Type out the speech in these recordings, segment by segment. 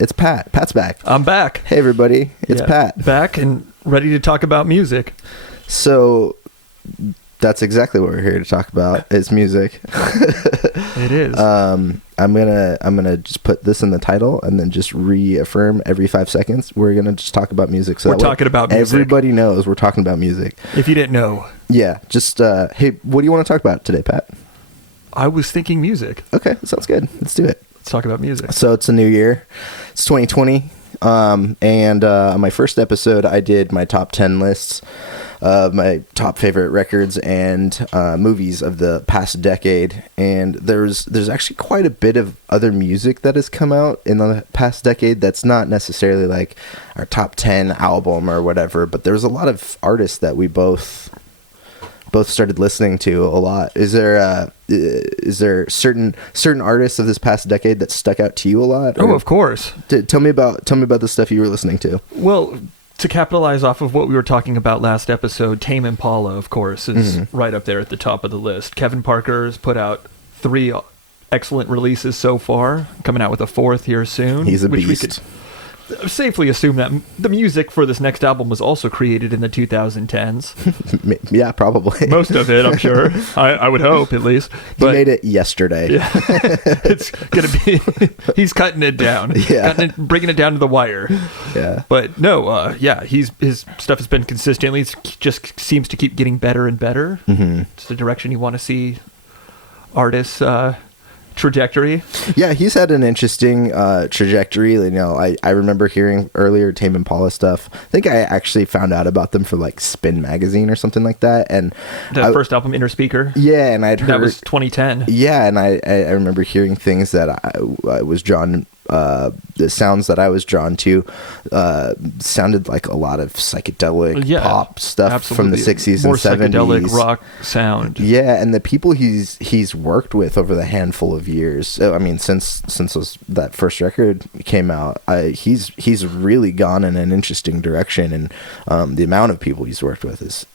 It's Pat. Pat's back. I'm back. Hey, everybody. It's Pat. Back and ready to talk about music. So that's exactly what we're here to talk about. It's music. It is. I'm gonna just put this in the title and then just reaffirm every 5 seconds. We're gonna just talk about music. So we're talking about music. Everybody knows we're talking about music. If you didn't know. Yeah. Just hey, what do you want to talk about today, Pat? I was thinking music. Okay, sounds good. Let's do it. Let's talk about music. So it's a new year. It's 2020. And on my first episode, I did my top 10 lists of my top favorite records and movies of the past decade. And there's actually quite a bit of other music that has come out in the past decade that's not necessarily like our top 10 album or whatever, but there's a lot of artists that we both started listening to a lot. Is there certain artists of this past decade that stuck out to you a lot? Oh, of course. Tell me about the stuff you were listening to. Well, to capitalize off of what we were talking about last episode, Tame Impala, of course, is right up there at the top of the list. Kevin Parker has put out 3 excellent releases so far, coming out with a 4th here soon. He's a beast. We could safely assume that the music for this next album was also created in the 2010s. Yeah, probably. Most of it, I'm sure. I would hope, at least. But he made it yesterday. Yeah. It's going to be... He's cutting it down. Yeah. Bringing it down to the wire. Yeah. But no, his stuff has been consistently... It just seems to keep getting better and better. Mm-hmm. It's the direction you want to see artists... trajectory. Yeah, he's had an interesting trajectory. You know, I remember hearing earlier Tame Impala stuff. I think I actually found out about them for like Spin magazine or something like that. And the first album, Inner Speaker. Yeah, and I'd heard that was 2010. Yeah, and I remember hearing things that I was drawn. The sounds that I was drawn to sounded like a lot of psychedelic pop stuff absolutely. From the 60s More and 70s. Psychedelic rock sound. Yeah, and the people he's worked with over the handful of years. I mean, since that first record came out, he's really gone in an interesting direction, and the amount of people he's worked with is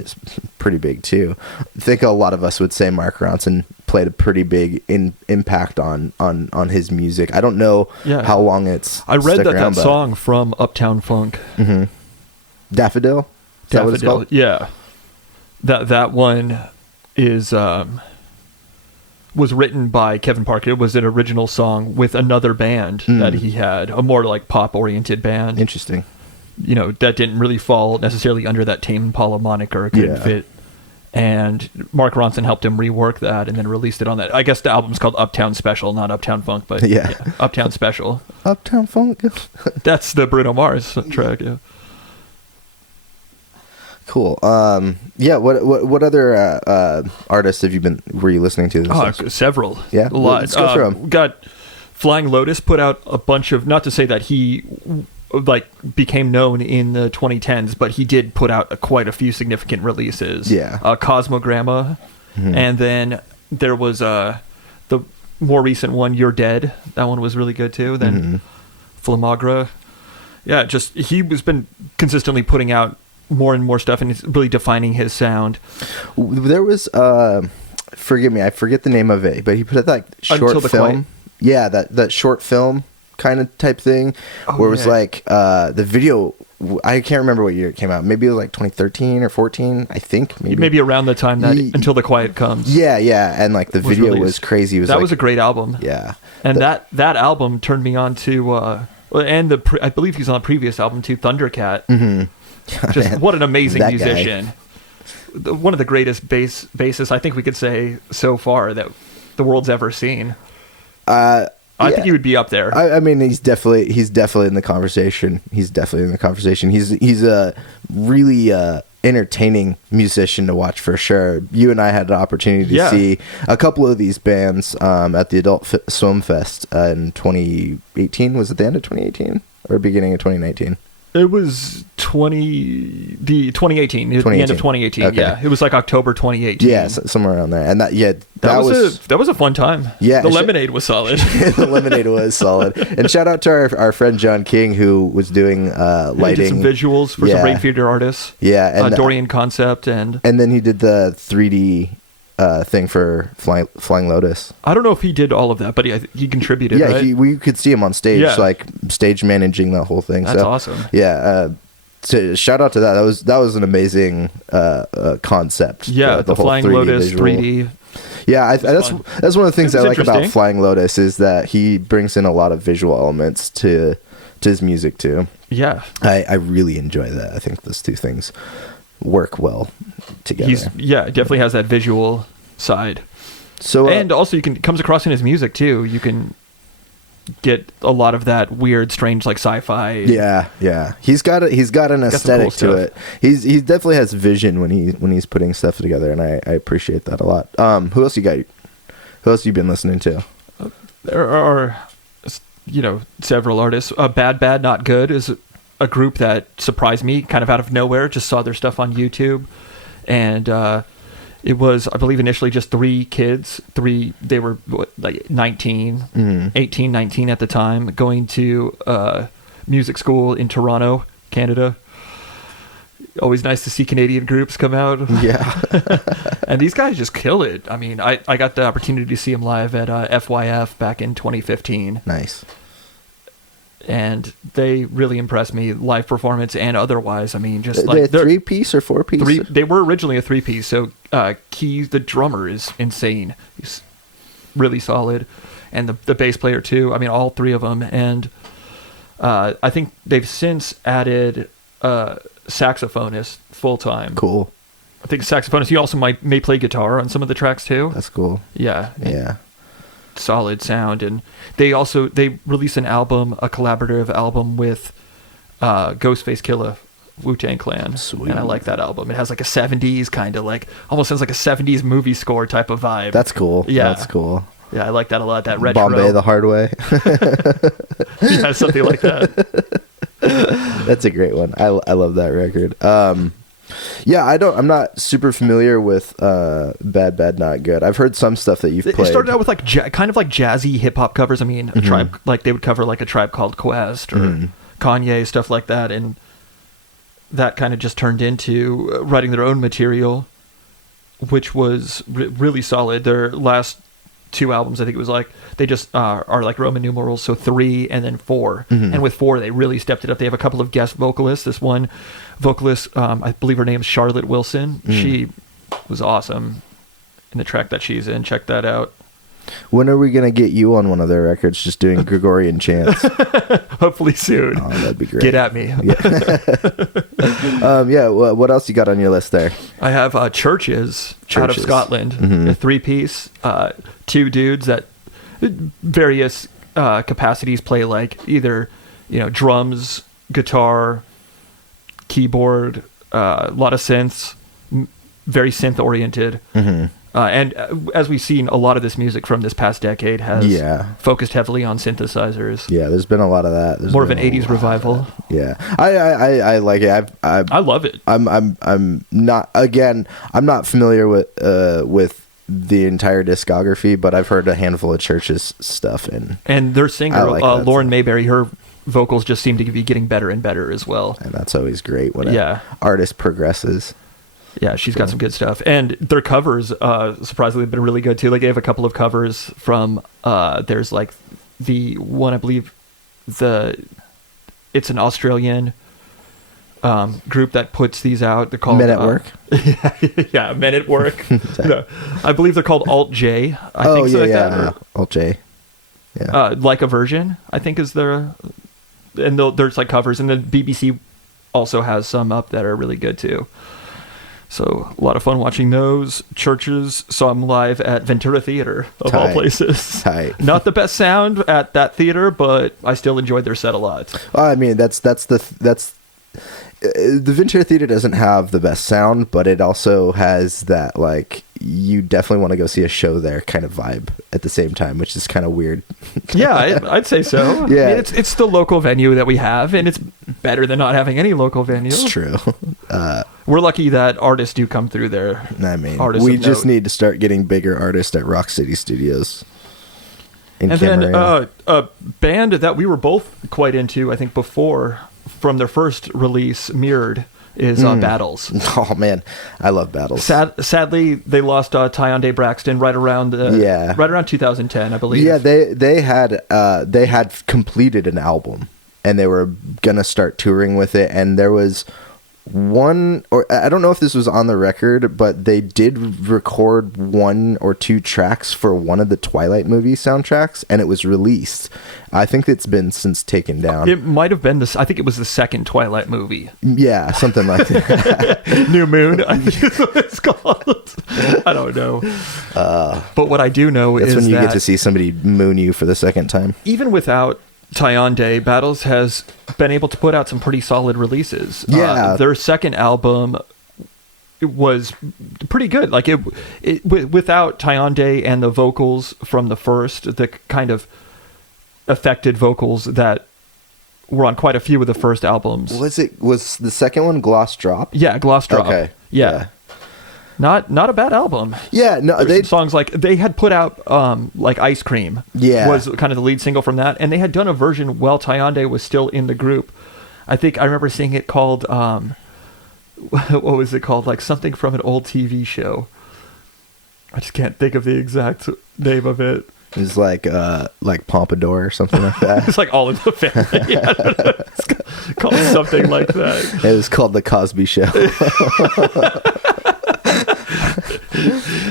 pretty big too. I think a lot of us would say Mark Ronson played a pretty big impact on his music. I don't know how long it's I read that but song from Uptown Funk. Mm-hmm. Daffodil? Is that what it's called? Yeah. That one is was written by Kevin Parker. It was an original song with another band that he had, a more like pop-oriented band. Interesting. You know, that didn't really fall necessarily under that Tame Impala moniker. It couldn't fit. And Mark Ronson helped him rework that and then released it on that. I guess the album's called Uptown Special, not Uptown Funk, but Uptown Special. Uptown Funk. That's the Bruno Mars track. Yeah. Cool. What other artists were you listening to? Several. Yeah. A lot. Let's go through them. Got Flying Lotus put out a bunch of, not to say that he became known in the 2010s, but he did put out quite a few significant releases. Yeah. Cosmogramma, and then there was the more recent one, You're Dead. That one was really good too. Then Flamagra. Yeah, just he has been consistently putting out more and more stuff, and he's really defining his sound. There was forgive me, I forget the name of it, but he put out that short film. Quiet. Yeah, that short film kind of type thing, where it was like the video. I can't remember what year it came out. Maybe it was like 2013 or 14. I think maybe around the time that Until the Quiet Comes. Yeah, and like the video was crazy. It was that was a great album. Yeah, and that album turned me on to I believe he's on a previous album too, Thundercat. Just what an amazing musician. One of the greatest bassists I think we could say so far that the world's ever seen. I think he would be up there. I mean, he's definitely in the conversation. He's a really entertaining musician to watch for sure. You and I had an opportunity to see a couple of these bands at the Adult Swim Fest in 2018. Was it the end of 2018 or beginning of 2019? It was 2018. The end of 2018. Okay. Yeah, it was like October 2018. Yeah, somewhere around there. And that was a fun time. Yeah, the lemonade was solid. The lemonade was solid. And shout out to our friend John King, who was doing lighting. He did some visuals for some Rain Theater artists. Yeah, and Dorian Concept and then he did the 3D thing for Flying Lotus. I don't know if he did all of that, but he contributed. Yeah, right? we could see him on stage, like stage managing the whole thing. That's awesome. Yeah, so shout out to that. That was an amazing concept. Yeah, the whole Flying 3D Lotus visual. 3D. Yeah, that's one of the things I like about Flying Lotus is that he brings in a lot of visual elements to his music too. Yeah, I really enjoy that. I think those two things work well together. Definitely has that visual side. So and also it comes across in his music too. You can get a lot of that weird, strange, like sci-fi. Yeah. He's got an aesthetic to it. He definitely has vision when he's putting stuff together, and I appreciate that a lot. Who else you got? Who else you been listening to? There are, several artists. Bad Not Good is a group that surprised me kind of out of nowhere. Just saw their stuff on YouTube, and it was, I believe, initially just 3 kids. They were like 19, 18, 19 at the time, going to music school in Toronto, Canada. Always nice to see Canadian groups come out. Yeah. And these guys just kill it. I mean, I got the opportunity to see them live at FYF back in 2015. Nice. And they really impressed me, live performance and otherwise. I mean, just like they're 3-piece or 4-piece? They were originally a 3-piece. So Keys, the drummer, is insane. He's really solid, and the bass player too. I mean, all 3 of them. And I think they've since added saxophonist full time. Cool. I think saxophonist. He also may play guitar on some of the tracks too. That's cool. Yeah. Yeah. Solid sound. And they released a collaborative album with Ghostface Killah, Wu-Tang Clan. Sweet. And I like that album. It has like a 70s kind of like, almost sounds like a 70s movie score type of vibe. That's cool. Yeah. That's cool. Yeah, I like that a lot. That retro. Bombay the Hard Way. Yeah, something like that. That's a great one. I love that record. Yeah, I'm not super familiar with Bad Not Good. I've heard some stuff that you've played. It started out with like kind of like jazzy hip hop covers. I mean, a Tribe, like they would cover like a Tribe Called Quest or Kanye, stuff like that, and that kind of just turned into writing their own material, which was really solid. Their last 2 albums, I think it was like they just are like Roman numerals, so 3 and then 4. And with 4 they really stepped it up. They have a couple of guest vocalists. This one vocalist, I believe her name is Charlotte Wilson. She was awesome in the track that she's in. Check that out. When are we gonna get you on one of their records just doing Gregorian chants? Hopefully soon. Oh, that'd be great. Get at me. Yeah. What else you got on your list there? I have Churches out of Scotland, a 3-piece, 2 dudes that various capacities play like either drums, guitar, keyboard, a lot of synths, very synth oriented. And as we've seen, a lot of this music from this past decade has focused heavily on synthesizers. Yeah, there's been a lot of that. More of an 80s revival. Yeah, I like it. I love it. I'm not familiar with the entire discography, but I've heard a handful of Church's stuff, and their singer Lauren Mayberry, her vocals just seem to be getting better and better as well. And that's always great when an artist progresses. Yeah, she's got some good stuff. And their covers, surprisingly, have been really good, too. Like, they have a couple of covers from, there's, like, the one, I believe, it's an Australian group that puts these out. They're called... Men at Work? Yeah, Men at Work. No, I believe they're called Alt J. Alt J. Yeah. Like a Version, I think, is their... And there's, like, covers. And then BBC also has some up that are really good, too. So a lot of fun watching those. Churches, saw them live at Ventura Theater, of all places. Tight. Not the best sound at that theater, but I still enjoyed their set a lot. I mean, the Ventura Theater doesn't have the best sound, but it also has that, like, you definitely want to go see a show there kind of vibe at the same time, which is kind of weird. Yeah, I'd say so. Yeah. I mean, it's the local venue that we have, and it's better than not having any local venue. It's true. We're lucky that artists do come through there. I mean, we just need to start getting bigger artists at Rock City Studios. And then a band that we were both quite into, I think, before, from their first release, Mirrored, is Battles. Oh man, I love Battles. Sadly, they lost Tyonde Braxton right around 2010, I believe. Yeah, they had completed an album and they were gonna start touring with it, and there was one, or I don't know if this was on the record, but they did record 1 or 2 tracks for one of the Twilight movie soundtracks, and it was released. I think it's been since taken down. It might have been I think it was the second Twilight movie. Yeah, something like that. New Moon, I think is what it's called. I don't know. But what I do know that's is when you that get to see somebody moon you for the second time. Even without Tyonde, Battles has been able to put out some pretty solid releases. Yeah. Their second album was pretty good. Like without Tyonde and the vocals from the first, the kind of affected vocals that were on quite a few of the first albums. Was the second one Gloss Drop? Yeah, Gloss Drop. Okay. Yeah. Not a bad album. Yeah, no, There's some songs like they had put out like Ice Cream. Yeah, was kind of the lead single from that, and they had done a version while Tyonde was still in the group. I think I remember seeing it called what was it called? Like something from an old TV show. I just can't think of the exact name of it. It's like Pompadour or something like that. It's like All in the Family. I don't know. It's called something like that. It was called The Cosby Show.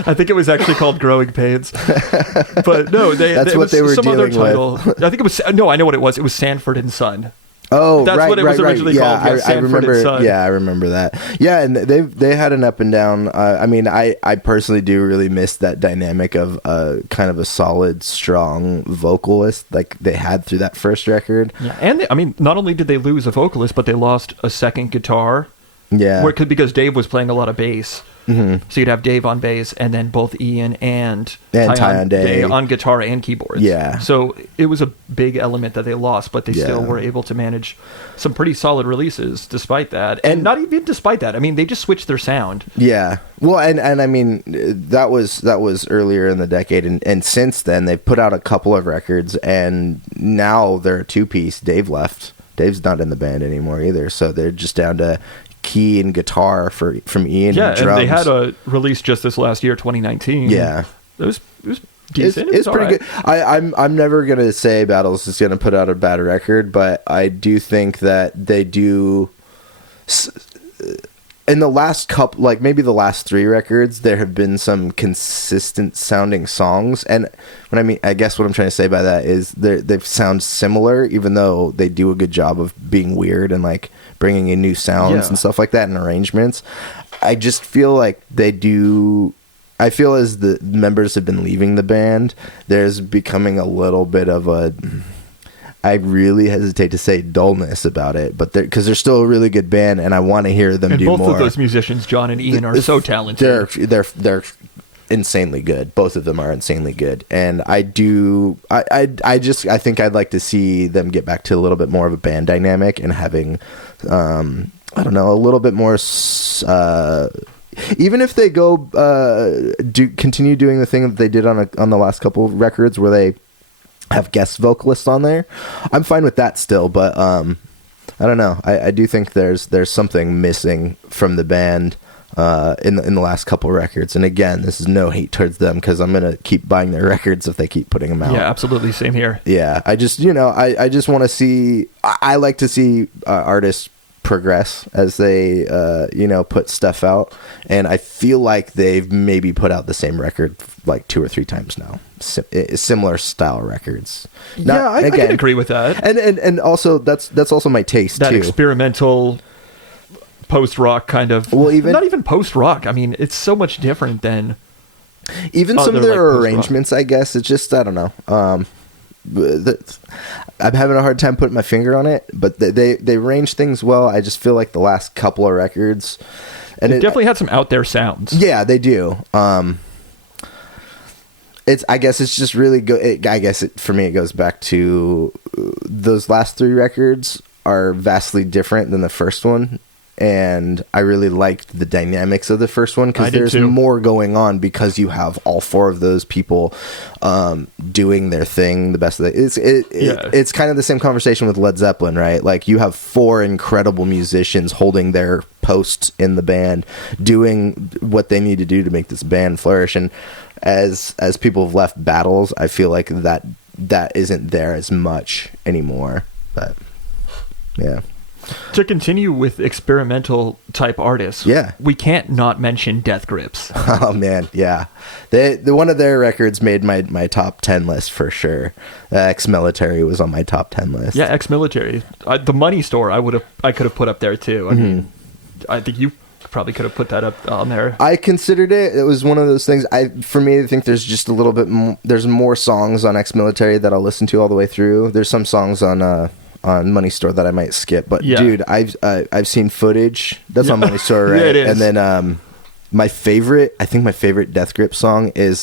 I think it was actually called Growing Pains, but no, that's what they were some dealing other title. with. I think it was I know what it was. It was Sanford and Son. Oh, that's right, what it was originally yeah, called. Yeah, I remember. Yeah, I remember that. Yeah, and they had an up and down. I mean, I personally do really miss that dynamic of kind of a solid, strong vocalist like they had through that first record. Yeah, and I mean, not only did they lose a vocalist, but they lost a second guitar. Yeah, because Dave was playing a lot of bass. Mm-hmm. So you'd have Dave on bass, and then both Ian and Tyonde on guitar and keyboards. Yeah. So it was a big element that they lost, but they still were able to manage some pretty solid releases despite that. And not even despite that. I mean, they just switched their sound. Yeah. Well, and I mean, that was earlier in the decade, and since then they've put out a couple of records, and now they're a 2-piece. Dave left. Dave's not in the band anymore either, so they're just down to key and guitar from Ian and drums. And they had a release just this last year, 2019. Yeah. It was decent. It's pretty good. I'm never going to say Battles is going to put out a bad record, but I do think that they do... In the last couple, like maybe the last 3 records, there have been some consistent sounding songs. And I guess what I'm trying to say by that is they sound similar, even though they do a good job of being weird and like bringing in new sounds and stuff like that and arrangements. I just feel like they do. I feel as the members have been leaving the band, there's becoming a little bit of a... I really hesitate to say dullness about it, but because they're still a really good band, and I want to hear them do more. And both of those musicians, Jon and Ian, are so talented. They're insanely good. Both of them are insanely good, and I think I'd like to see them get back to a little bit more of a band dynamic and having, I don't know, a little bit more. Even if they go continue doing the thing that they did on the last couple of records where they have guest vocalists on there, I'm fine with that still, but I don't know. I do think there's something missing from the band in the last couple records. And again, this is no hate towards them because I'm gonna keep buying their records if they keep putting them out. Yeah, absolutely. Same here. Yeah, I just I just want to see. I like to see artists progress as they put stuff out, and I feel like they've maybe put out the same record like 2 or 3 times now, similar style records. I can agree with that, and also that's also my taste that too. Experimental post rock kind of, well, even not even post rock. I mean, it's so much different than even some of their arrangements. I guess it's just, I don't know. I'm having a hard time putting my finger on it, but they arrange things well. I just feel like the last couple of records, and it definitely had some out there sounds. Yeah, they do. I guess it's just really good. For me, it goes back to those last 3 records are vastly different than the first one. And I really liked the dynamics of the first one because there's more going on because you have all 4 of those people doing their thing the best of it's kind of the same conversation with Led Zeppelin, right? Like you have 4 incredible musicians holding their post in the band, doing what they need to do to make this band flourish. And as people have left Battles, I feel like that isn't there as much anymore. But yeah. To continue with experimental type artists, we can't not mention Death Grips. Oh man, yeah, the one of their records made my top 10 list for sure. Ex-Military was on my top 10 list. Yeah, Ex-Military, the Money Store, I could have put up there too. I mean, I think you probably could have put that up on there. I considered it. It was one of those things. For me, I think there's just a little bit. There's more songs on Ex-Military that I'll listen to all the way through. There's some songs on Money Store that I might skip, but dude, I've seen Footage. That's on Money Store, right? Yeah, it is. And then my favorite Death Grip song is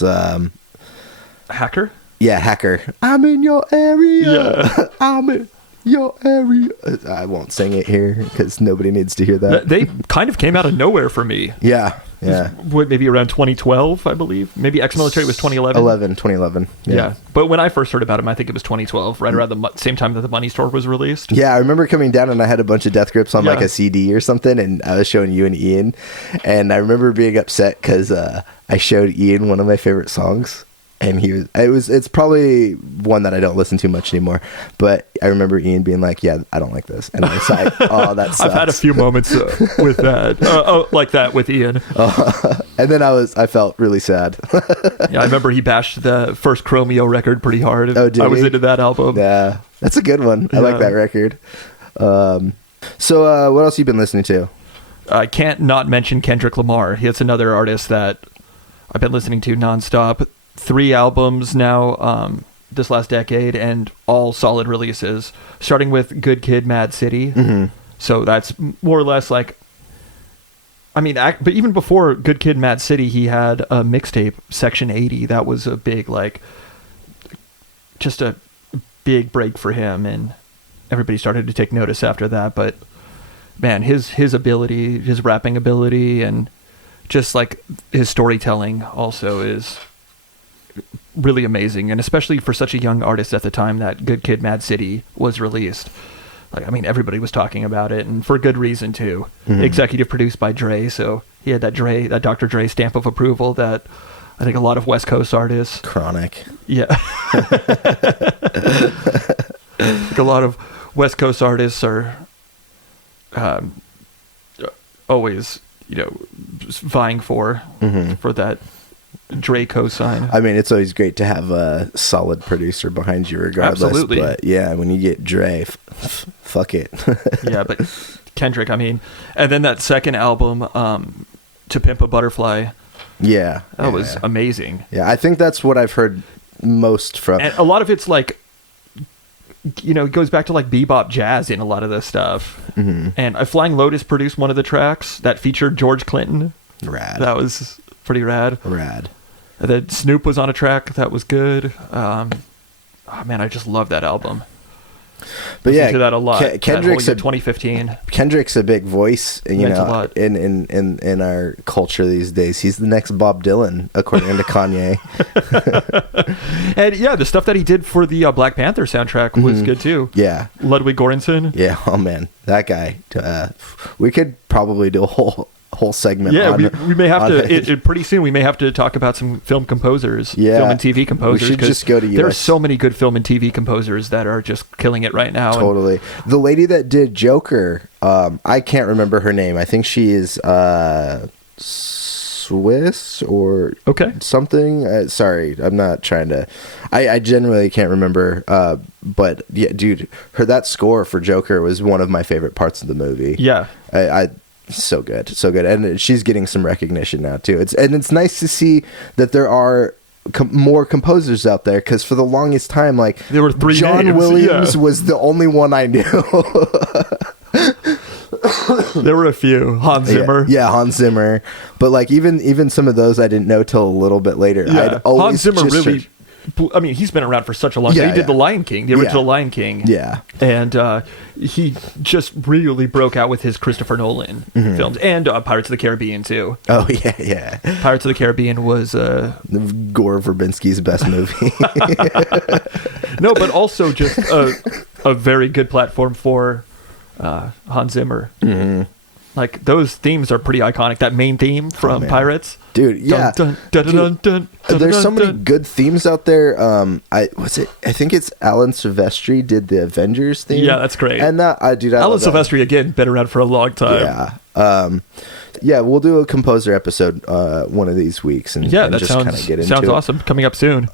Hacker. Yeah, Hacker. I'm in your area. Yeah. I'm in your area. I won't sing it here because nobody needs to hear that. They kind of came out of nowhere for me. Yeah. Maybe around 2012, I believe. Maybe Ex-Military was 2011. 2011. Yeah. But when I first heard about him, I think it was 2012, right around the same time that the Money Store was released. Yeah, I remember coming down and I had a bunch of Death Grips on like a CD or something, and I was showing you and Ian, and I remember being upset because I showed Ian one of my favorite songs. And it's probably one that I don't listen to much anymore, but I remember Ian being like, yeah, I don't like this. And I was like, oh, that sucks. I've had a few moments with that, like that with Ian. And then I felt really sad. Yeah, I remember he bashed the first Chromeo record pretty hard. Oh, did I was he? into that album. Yeah, that's a good one. I like that record. So what else have you been listening to? I can't not mention Kendrick Lamar. He's another artist that I've been listening to nonstop. 3 albums now this last decade, and all solid releases, starting with Good Kid, Mad City. So that's more or less like, I mean, but even before Good Kid, Mad City, he had a mixtape, Section 80. That was a big, like, just a big break for him, and everybody started to take notice after that. But man, his ability, his rapping ability, and just like his storytelling also is really amazing, and especially for such a young artist at the time that Good Kid, Mad City was released. Like, I mean, everybody was talking about it, and for good reason too. Executive produced by Dre, so he had that Dr. Dre stamp of approval that I think a lot of West Coast artists. Chronic. Yeah. Like a lot of West Coast artists are always, vying for that Dre cosign. I mean, it's always great to have a solid producer behind you regardless. Absolutely. But yeah, when you get Dre, fuck it. Yeah, but Kendrick, I mean, and then that second album, To Pimp a Butterfly. Yeah. That was amazing. Yeah, I think that's what I've heard most from. And a lot of it's like, it goes back to like bebop jazz in a lot of this stuff. And Flying Lotus produced one of the tracks that featured George Clinton. Rad. That was pretty rad. Rad. And then Snoop was on a track that was good. Oh man, I just love that album. But Listen to that a lot. Kendrick's 2015. Kendrick's a big voice, in our culture these days. He's the next Bob Dylan, according to Kanye. And yeah, the stuff that he did for the Black Panther soundtrack was good too. Yeah, Ludwig Göransson. Yeah, oh man, that guy. We could probably do a whole segment. Yeah, we may have to pretty soon. We may have to talk about some film composers, film and TV composers. We should just go to US. There are so many good film and TV composers that are just killing it right now. Totally. The lady that did Joker, I can't remember her name. I think she is Swiss or something. Sorry, I'm not trying to. I genuinely can't remember. But yeah, dude, that score for Joker was one of my favorite parts of the movie. Yeah, so good, and she's getting some recognition now too. It's nice to see that there are more composers out there, because for the longest time, like, there were 3 John names. Williams was the only one I knew. There were a few. Hans Zimmer. Yeah, Hans Zimmer. But like even some of those I didn't know till a little bit later. Yeah. Hans Zimmer really. I mean, he's been around for such a long time. He did The Lion King, the original Lion King. Yeah. And he just really broke out with his Christopher Nolan films. And Pirates of the Caribbean, too. Oh, yeah. Pirates of the Caribbean was... Gore Verbinski's best movie. No, but also just a very good platform for Hans Zimmer. Like, those themes are pretty iconic. That main theme from Pirates. Dude, yeah. There's so many good themes out there. I think it's Alan Silvestri did the Avengers theme. Yeah, that's great. And Alan Silvestri, again, been around for a long time. Yeah. Yeah, we'll do a composer episode one of these weeks, and that just kind of get into sounds it. awesome. Coming up soon.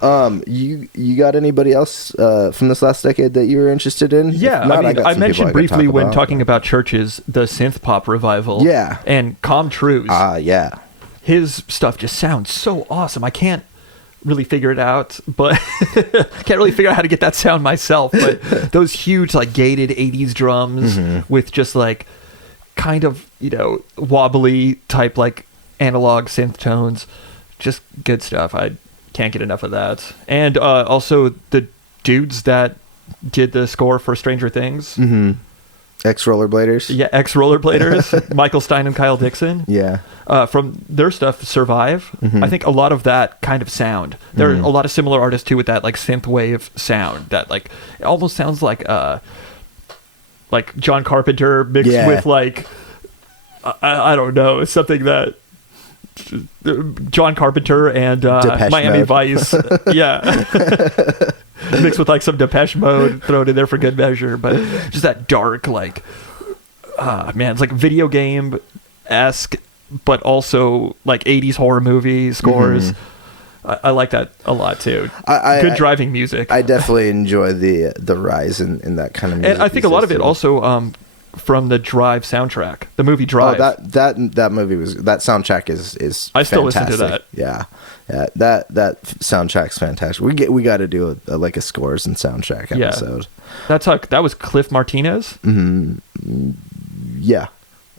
You got anybody else from this last decade that you were interested in? Yeah, not, I mentioned briefly when talking about Churches, the synth pop revival. Yeah, and Com Truise. Yeah, his stuff just sounds so awesome. I can't really figure it out, but can't really figure out how to get that sound myself. But those huge, like, gated 80s drums with just like kind of, wobbly type, like, analog synth tones, just good stuff. I can't get enough of that. And also the dudes that did the score for Stranger Things, ex-rollerbladers. Yeah, ex-rollerbladers. Michael Stein and Kyle Dixon. Yeah. From their stuff, Survive, I think a lot of that kind of sound. There are a lot of similar artists too with that, like, synth wave sound that, like, it almost sounds like John Carpenter mixed with, like, I don't know, something that John Carpenter and Miami Mode. Vice, mixed with, like, some Depeche Mode thrown in there for good measure, but just that dark, like, it's like video game-esque, but also like 80s horror movie scores. I like that a lot too. Good driving music. I definitely enjoy the rise in that kind of music. And I think a lot of it also from the Drive soundtrack, the movie Drive. Oh, that movie that soundtrack is I still fantastic. listen to that. Yeah, that soundtrack's fantastic. We got to do a scores and soundtrack episode. That was Cliff Martinez. Yeah,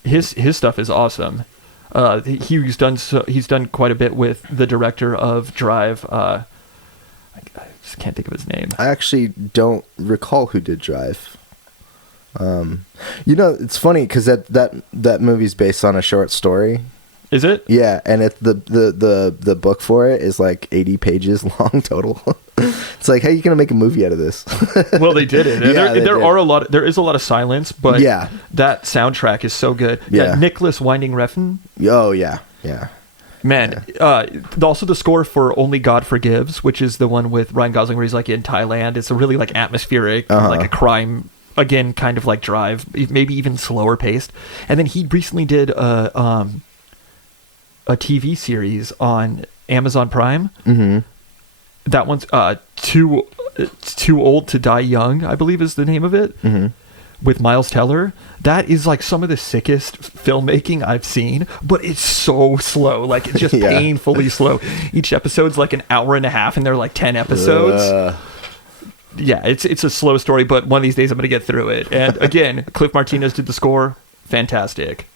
his stuff is awesome. He's done quite a bit with the director of Drive. I just can't think of his name. I actually don't recall who did Drive. It's funny because that movie's based on a short story. Is it? Yeah, and the book for it is like 80 pages long total. It's like, how are you gonna make a movie out of this? Well, they did it. There is a lot of silence, but that soundtrack is so good. Yeah, Nicholas Winding Refn. Oh yeah. Man, also the score for Only God Forgives, which is the one with Ryan Gosling where he's, like, in Thailand. It's a really, like, atmospheric, like a crime, again, kind of like Drive, maybe even slower paced. And then he recently did a TV series on Amazon Prime. That one's Too Old to Die Young, I believe is the name of it, with Miles Teller. That is, like, some of the sickest filmmaking I've seen, but it's so slow. Like, it's just painfully slow. Each episode's like an hour and a half, and they're like 10 episodes. Yeah, it's a slow story, but one of these days I'm going to get through it. And again, Cliff Martinez did the score. Fantastic.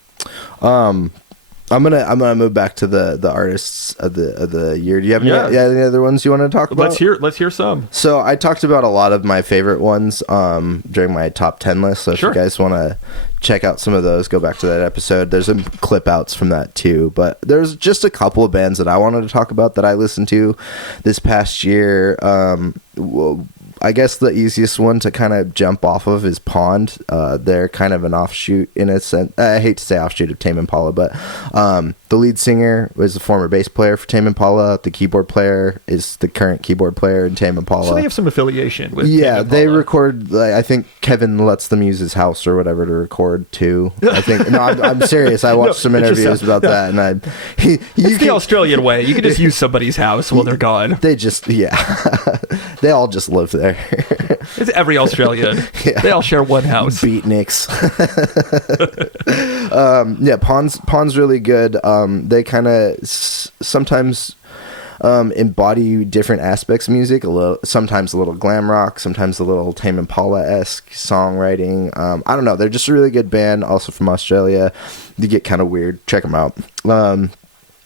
I'm gonna move back to the artists of the year. Do you have any other ones you want to talk about? Let's hear some. So I talked about a lot of my favorite ones during my top 10 list. So if you guys want to check out some of those, go back to that episode. There's some clip outs from that too. But there's just a couple of bands that I wanted to talk about that I listened to this past year. I guess the easiest one to kind of jump off of is Pond. They're kind of an offshoot in a sense. I hate to say offshoot of Tame Impala, but the lead singer was the former bass player for Tame Impala. The keyboard player is the current keyboard player in Tame Impala. So they have some affiliation with Tame Impala. They record, like, I think Kevin lets them use his house or whatever to record too. I think. No, I'm serious. I watched some interviews about that, and it's the Australian way. You can just use somebody's house while they're gone. They just, they all just live there. It's every Australian. They all share one house. Beatniks. Pond's really good. They kind of sometimes embody different aspects of music. Sometimes a little glam rock, sometimes a little Tame Impala-esque songwriting. I don't know. They're just a really good band. Also from Australia. They get kind of weird. Check them out.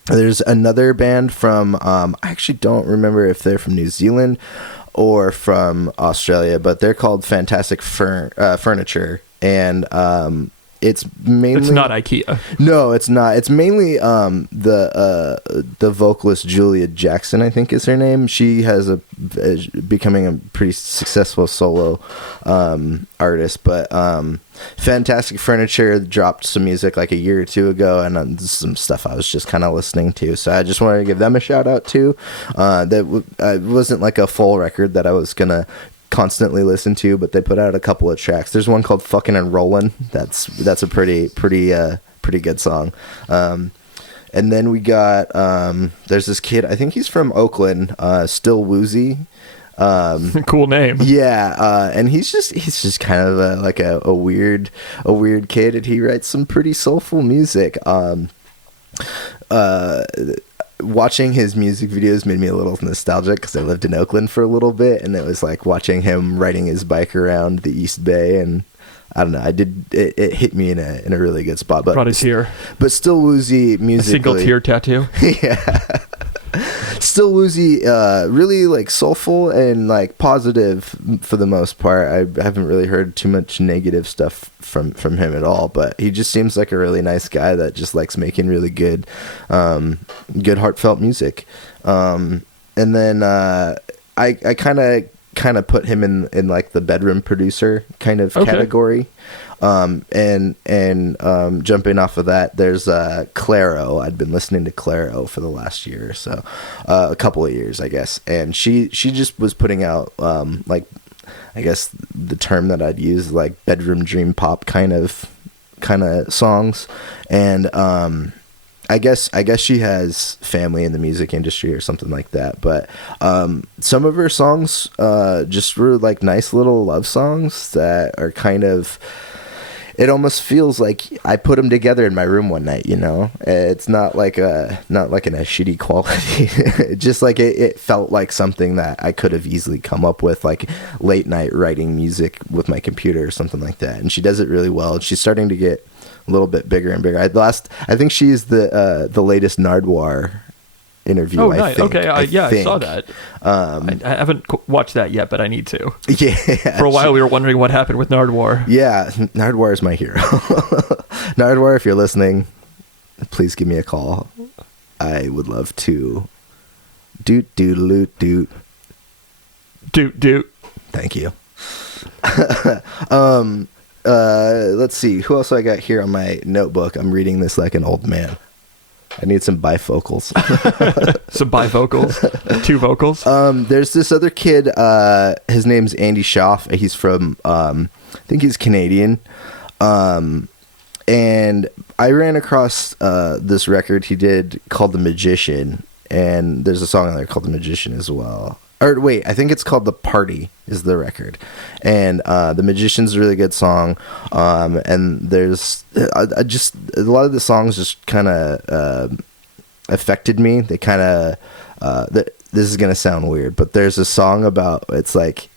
There's another band from I actually don't remember if they're from New Zealand or from Australia, but they're called Fantastic Furniture, and it's mainly... It's not IKEA. No, it's not. It's mainly the vocalist Julia Jackson, I think is her name. She has becoming a pretty successful solo artist, but Fantastic Furniture dropped some music like a year or two ago, and some stuff I was just kind of listening to. So I just wanted to give them a shout out too. It wasn't like a full record that I was gonna constantly listen to, but they put out a couple of tracks. There's one called "Fucking and Rollin'." That's a pretty good song. And then we got there's this kid. I think he's from Oakland. Still Woozy. Cool name. Yeah, and he's just kind of a weird kid, and he writes some pretty soulful music. Watching his music videos made me a little nostalgic because I lived in Oakland for a little bit, and it was like watching him riding his bike around the East Bay, and I don't know, it hit me in a really good spot. But brought a tear. But Still Woozy musically, a single tear tattoo. Yeah. Still Woozy, really like soulful and like positive for the most part. I haven't really heard too much negative stuff from him at all, but he just seems like a really nice guy that just likes making really good heartfelt music. And then I kind of put him in like the bedroom producer kind of category. And jumping off of that, there's Clairo. I'd been listening to Clairo for the last year or so, a couple of years, I guess. And she just was putting out like, I guess the term that I'd use, like bedroom dream pop kind of songs. And I guess she has family in the music industry or something like that. But some of her songs just were like nice little love songs that are kind of, it almost feels like I put them together in my room one night, you know. It's not like in a shitty quality. Just like it felt like something that I could have easily come up with, like late night writing music with my computer or something like that. And she does it really well. She's starting to get a little bit bigger and bigger. I think she's the latest Nardwuar interview. Oh, nice. Okay, I saw that. I haven't watched that yet, but I need to. Yeah. For a while, we were wondering what happened with Nardwuar. Yeah, Nardwuar is my hero. Nardwuar, if you're listening, please give me a call. I would love to. Doot. Thank you. Let's see who else I got here on my notebook. I'm reading this like an old man. I need some bifocals. Some bifocals? Two vocals? There's this other kid. His name's Andy Schaff. He's from, I think he's Canadian. And I ran across this record he did called The Magician. And there's a song on there called The Magician as well. Or wait, I think it's called The Party is the record. And The Magician's a really good song. And there's just a lot of the songs just kind of affected me. They kind of, this is going to sound weird, but there's a song about, it's like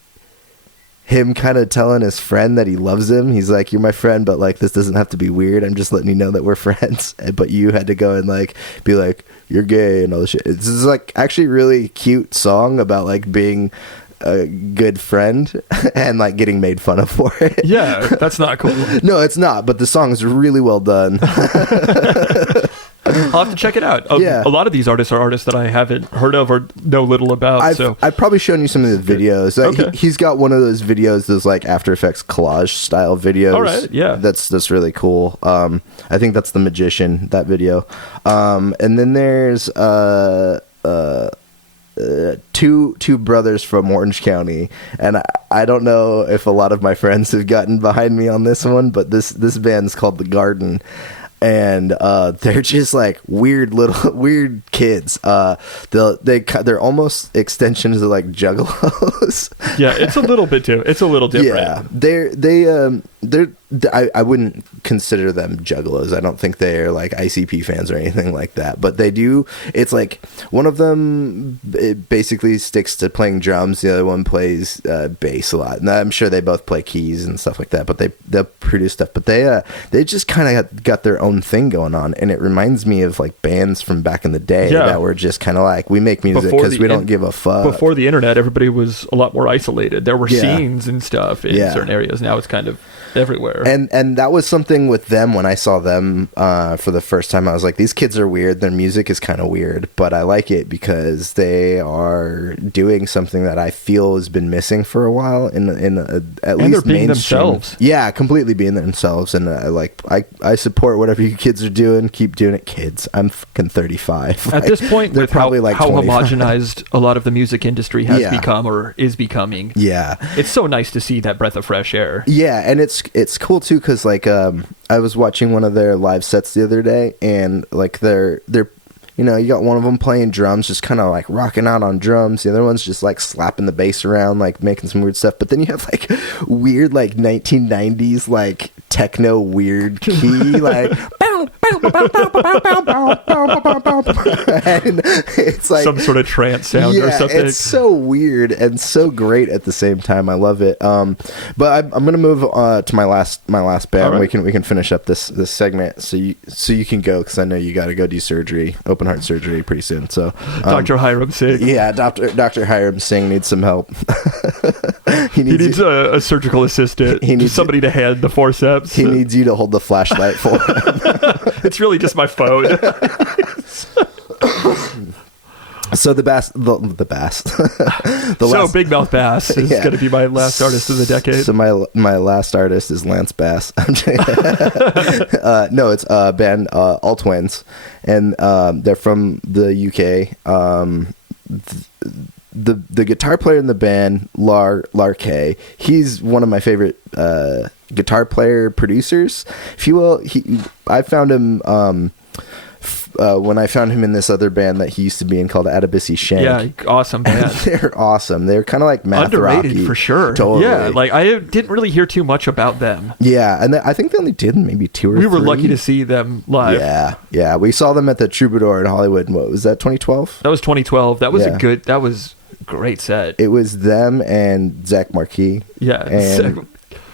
him kind of telling his friend that he loves him. He's like, you're my friend, but like, this doesn't have to be weird. I'm just letting you know that we're friends. But you had to go and like, be like, you're gay and all this shit. This is like actually really cute song about like being a good friend and like getting made fun of for it. Yeah, that's not cool. No, it's not, but the song is really well done. I'll have to check it out. Yeah. A lot of these artists are artists that I haven't heard of or know little about. I've probably shown you some of the videos. Okay. He's got one of those videos, those like After Effects collage style videos. All right, yeah. That's really cool. I think that's The Magician, that video. And then there's two brothers from Orange County, and I don't know if a lot of my friends have gotten behind me on this one, but this band's called The Garden. And they're just like weird kids. They're almost extensions of like juggalos. Yeah, it's a little bit too. It's a little different. Yeah, I wouldn't consider them juggalos. I don't think they're like ICP fans or anything like that. But they do. It's like one of them basically sticks to playing drums. The other one plays bass a lot. And I'm sure they both play keys and stuff like that. But they'll produce stuff. But they just kind of got their own thing going on, and it reminds me of like bands from back in the day that were just kind of like, we make music because we don't give a fuck. Before the internet, everybody was a lot more isolated. There were scenes and stuff in certain areas. Now it's kind of everywhere. And that was something with them when I saw them for the first time. I was like, these kids are weird. Their music is kind of weird, but I like it because they are doing something that I feel has been missing for a while at least they're being mainstream. themselves. Yeah, completely being themselves. And I support whatever you kids are doing. Keep doing it, kids. I'm fucking 35. At this point, they're with probably how 25. homogenized a lot of the music industry has Yeah. become or is becoming. Yeah. It's so nice to see that breath of fresh air. Yeah, and it's cool too because I was watching one of their live sets the other day, and like they're you got one of them playing drums, just kind of like rocking out on drums. The other one's just like slapping the bass around, like making some weird stuff. But then you have like weird like 1990s like techno weird key like. And it's like some sort of trance sound or something. It's so weird and so great at the same time. I love it. But I'm gonna move to my last band. Right. We can finish up this segment so you can go because I know you got to go do surgery, open heart surgery pretty soon. So Dr. Hiram Singh. Yeah, Dr. Hiram Singh needs some help. He needs a surgical assistant. He needs somebody to hand the forceps. He needs you to hold the flashlight for him. It's really just my phone. So the bass. Big Mouth Bass is going to be my last artist of the decade. So my last artist is Lance Bass. No, it's a band, All Twins, and they're from the UK. The guitar player in the band, Larkay, he's one of my favorite guitar player producers, if you will. I found him when I found him in this other band that he used to be in called Adabisi Shank. Yeah, awesome band. They're awesome. They're kind of like math underrated rocky, for sure. Totally. Yeah, like I didn't really hear too much about them. Yeah, and I think they only did maybe 2 or 3. We were lucky to see them live. Yeah. We saw them at the Troubadour in Hollywood. What was that? 2012. That was 2012. That was That was a great set. It was them and Zach Marquis. Yeah,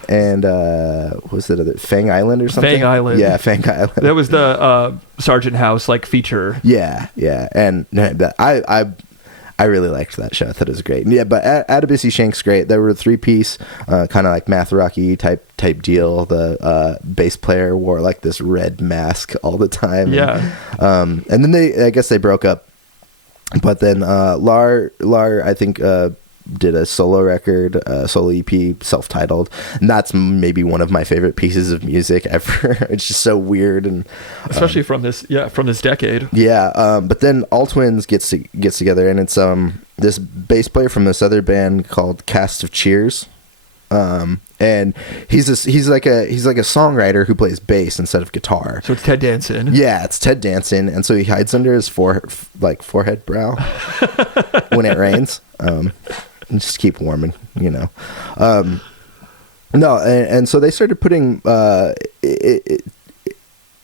and what was it? Fang Island or something? Fang Island. Yeah, Fang Island. That was the Sergeant House like feature. Yeah, and I really liked that show. I thought it was great. Yeah, but Adabisi Shank's great. They were a 3-piece, kind of like math rocky type deal. The bass player wore like this red mask all the time. Yeah, and then I guess they broke up. But then Lar I think did a solo record, solo EP, self-titled, and that's maybe one of my favorite pieces of music ever. It's just so weird, and especially from this decade. Yeah, but then All Twins gets together, and it's this bass player from this other band called Cast of Cheers. And he's like a songwriter who plays bass instead of guitar. So it's Ted Danson. Yeah, it's Ted Danson, and so he hides under his forehead brow when it rains. And just keep warming, No, and so they started putting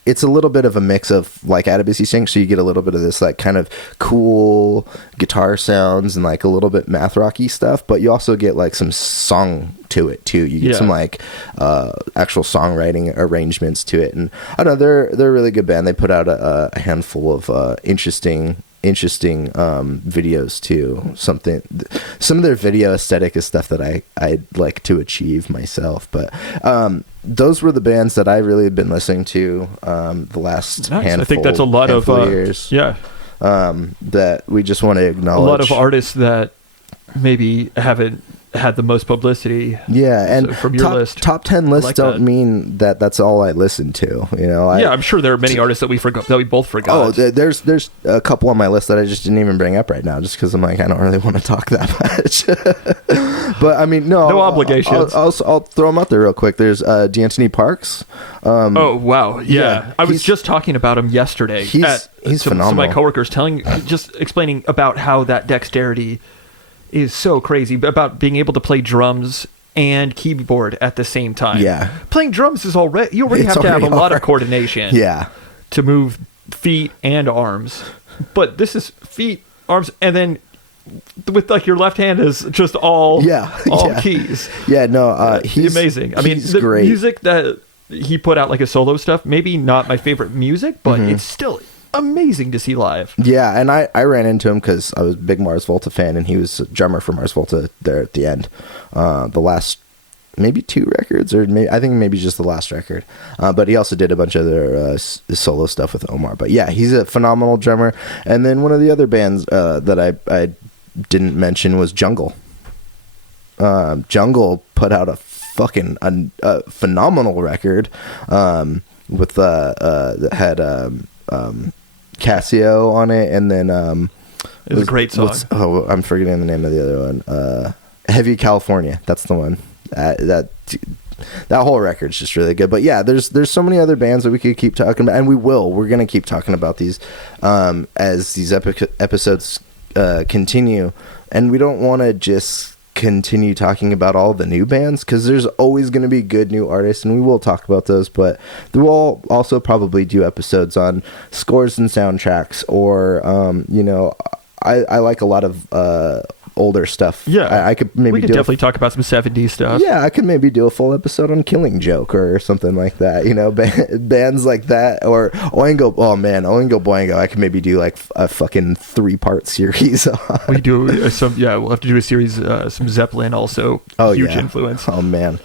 it's a little bit of a mix of like Adabisi Shank, so you get a little bit of this like kind of cool guitar sounds and like a little bit math rocky stuff, but you also get like some song to it too. You get some like actual songwriting arrangements to it, and I don't know, they're a really good band. They put out a handful of interesting videos too. Some of their video aesthetic is stuff that I'd like to achieve myself, but those were the bands that I really have been listening to the last handful. I think that's a lot of years. That we just want to acknowledge. A lot of artists that maybe haven't had the most publicity. Yeah, and from your list, top 10 lists like don't mean that that's all I listen to. I'm sure there are many artists that we both forgot. Oh, there's a couple on my list that I just didn't even bring up right now, just because I'm like, I don't really want to talk that much. But I mean, no obligations. I'll throw them out there real quick. There's D'Antoni Parks. Oh wow, yeah. I was just talking about him yesterday. He's phenomenal. Some of my coworkers explaining about how that dexterity is so crazy, about being able to play drums and keyboard at the same time. Yeah, playing drums is you already have to have a lot of coordination. Yeah, to move feet and arms, but this is feet, arms, and then with like your left hand is just all keys. Yeah, no, he's amazing. I mean, the great. Music that he put out, like a solo stuff, maybe not my favorite music, but it's still amazing to see live. Yeah, and I ran into him because I was a big Mars Volta fan, and he was a drummer for Mars Volta there at the end. The last maybe 2 records, or I think maybe just the last record. But he also did a bunch of other solo stuff with Omar. But yeah, he's a phenomenal drummer. And then one of the other bands that I didn't mention was Jungle. Jungle put out a fucking phenomenal record with that had Casio on it, and then it was a great song. I'm forgetting the name of the other one. Heavy California. That's the one. That whole record's just really good. But yeah, there's so many other bands that we could keep talking about, and we're gonna keep talking about these as these episodes continue, and we don't want to just continue talking about all the new bands, because there's always going to be good new artists, and we will talk about those, but we'll also probably do episodes on scores and soundtracks, or I like a lot of older stuff. Yeah, I could maybe we could definitely talk about some 70s stuff. Yeah, I could maybe do a full episode on Killing Joke or something like that. Bands like that, or Oingo. Oh man, Oingo Boingo. I could maybe do like a fucking 3-part series. We do some. Yeah, we'll have to do a series. Some Zeppelin also. Huge influence. Oh man.